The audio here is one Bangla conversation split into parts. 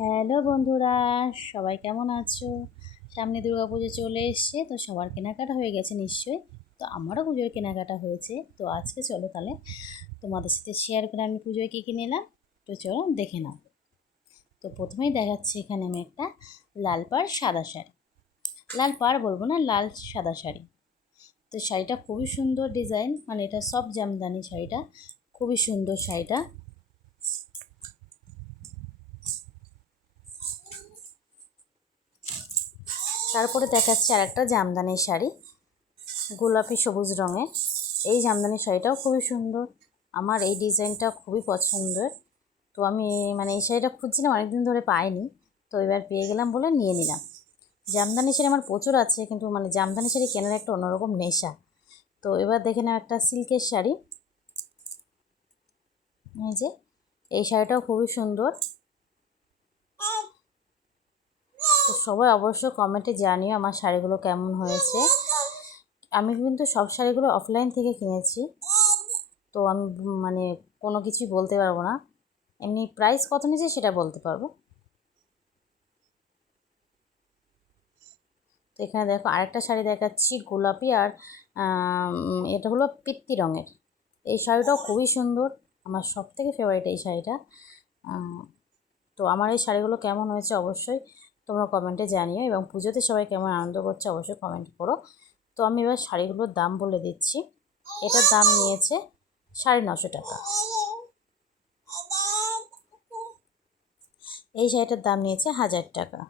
হ্যালো বন্ধুরা, সবাই কেমন আছো? সামনে দুর্গাপুজো চলে এসছে, তো সবার কেনাকাটা হয়ে গেছে নিশ্চয়ই। তো আমারও পুজোর কেনাকাটা হয়েছে। তো আজকে চলো তাহলে তোমাদের সাথে শেয়ার করে আমি পুজোয় কী কী নিলাম। তো চলো দেখে নাও। তো প্রথমেই দেখাচ্ছি এখানে আমি একটা লাল পাড় সাদা শাড়ি, লাল পাড় বলবো না, লাল সাদা শাড়ি। তো শাড়িটা খুবই সুন্দর ডিজাইন, মানে এটা সব জামদানি শাড়িটা, খুবই সুন্দর শাড়িটা। তারপরে দেখাচ্ছে আর একটা জামদানি শাড়ি, গোলাপি সবুজ রঙের। এই জামদানি শাড়িটাও খুবই সুন্দর, আমার এই ডিজাইনটা খুবই পছন্দের। তো আমি এই শাড়িটা খুঁজছিলাম, অনেকদিন ধরে পাইনি, তো এবার পেয়ে গেলাম বলে নিয়ে নিলাম। জামদানি শাড়ি আমার প্রচুর আছে, কিন্তু জামদানি শাড়ি কেনার একটা অন্যরকম নেশা। তো এবার দেখে নাও একটা সিল্কের শাড়ি, এই যে এই শাড়িটাও খুবই সুন্দর। তো সবাই অবশ্য কমেন্টে জানিও আমার শাড়িগুলো কেমন হয়েছে। আমি কিন্তু সব শাড়িগুলো অফলাইন থেকে কিনেছি, তো আমি কোনো কিছুই বলতে পারবো না। এমনি প্রাইস কত নিয়েছে সেটা বলতে পারবো। তো এখানে দেখো আরেকটা শাড়ি দেখাচ্ছি, গোলাপি আর এটা হলো পিত্তি রঙের। এই শাড়িটাও খুবই সুন্দর, আমার সব থেকে ফেভারিট এই শাড়িটা। তো আমার এই শাড়িগুলো কেমন হয়েছে অবশ্যই তোমরা কমেন্টে জানিও, এবং পুজোতে সবাই কেমন আনন্দ করছে অবশ্যই কমেন্ট করো। তো আমি এবার শাড়িগুলোর দাম বলে দিচ্ছি। এটার দাম নিয়েছে 950 টাকা। এই শাড়িটার দাম নিয়েছে 1000 টাকা।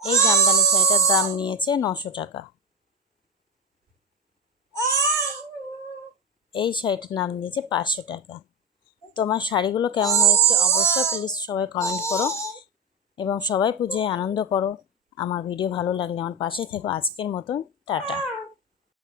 এই জামদানি শাড়িটার দাম নিয়েছে 900 টাকা। এই শাড়িটার দাম নিয়েছে 500 টাকা। তোমার শাড়িগুলো কেমন হয়েছে অবশ্যই প্লিজ সবাই কমেন্ট করো, এবং সবাই পুজোয় আনন্দ করো। আমার ভিডিও ভালো লাগলে আমার পাশে থেকো। আজকের মতন টাটা।